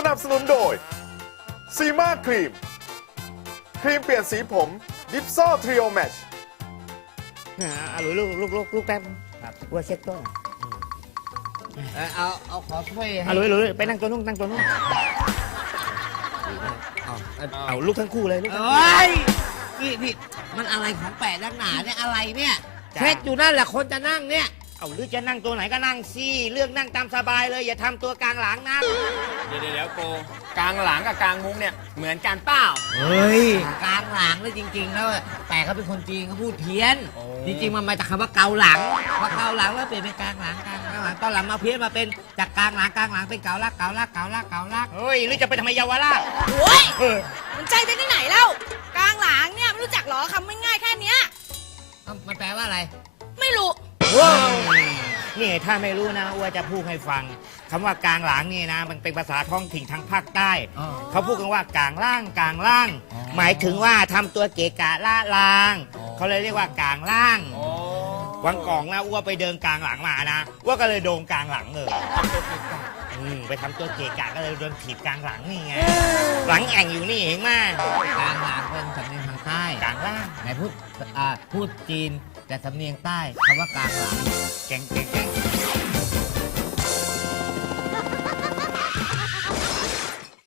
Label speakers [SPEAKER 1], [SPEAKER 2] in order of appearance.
[SPEAKER 1] นับสนุนโดยซีมาครีมเปลี่ยนสีผมดิฟโซ่ทริโอแมช
[SPEAKER 2] เอาลูกแป๊บครับว่าเช็คตัว
[SPEAKER 3] เอาขอช่วย
[SPEAKER 2] เอาลุยไปนั่งตัวนู้นเอาลูกทั้งคู่เลยลูกทั้งคู่
[SPEAKER 3] เฮ้ยนี่มันอะไรของแปลกนักหนาเนี่ยอะไรเนี่ยเช็คอยู่นั่นแหละคนจะนั่งเนี่ย
[SPEAKER 2] เอาหรือจะนั่งตัวไหนก็นั่งสิเลือกนั่งตามสบายเลยอย่าทำตัวกลางหลังนะ
[SPEAKER 4] เดี๋ยวโกกลางหลังกับกลางมุ้งเนี่ยเหมือนกันเปล่า
[SPEAKER 3] เฮ้ยกลางหลังเลยจริงๆแล้วแต่เขาเป็นคนจีนเขาพูดเพี้ยน
[SPEAKER 4] โอ้
[SPEAKER 3] จริงๆมันมาจากคำว่าเกาหลังพอเกาหลังแล้วเปลี่ยนเป็นกลางหลังตอนหลังมาเพี้ยนมาเป็นจากกลางหลังเป็นเกาลัก
[SPEAKER 2] เฮ้ยหรือจะไปทำไมเยาวราช
[SPEAKER 5] โอ้ย
[SPEAKER 2] เออ
[SPEAKER 5] มันใจได้ที่ไหนเล่ากลางหลังเนี่ยไม่รู้จักหรอคำง่ายๆแค่เนี้ย
[SPEAKER 3] มันแปลว่าอะไร
[SPEAKER 5] ไม่รู้
[SPEAKER 2] นี่ถ้าไม่รู้นะว่าจะพูดให้ฟังคำว่ากลางหลังนี่นะมันเป็นภาษาท้องถิ่นทางภาคใต้
[SPEAKER 3] อ๋อ
[SPEAKER 2] เขาพูดกันว่ากลางล่าง
[SPEAKER 3] อ๋อ
[SPEAKER 2] หมายถึงว่าทำตัวเกะกะละลาง
[SPEAKER 3] อ๋อ
[SPEAKER 2] เขาเลยเรียกว่ากลางล่าง
[SPEAKER 4] โอ้
[SPEAKER 2] วันก่อนนะอ้วไปเดินกลางหลังมานะอ้วก็เลยโดนกลางหลังเลยไปทำตัวเกะกะก็เลยโดนถีบกลางหลังนี่ไงหลังแอ่งอยู่นี่เองมาก
[SPEAKER 3] กลางหลังเป็นสำเนียงทางใต้
[SPEAKER 2] กลางล่าง
[SPEAKER 3] ไหนพูดจีนแต่สำเนียงใต้คำว่ากลางหลัง
[SPEAKER 2] แกง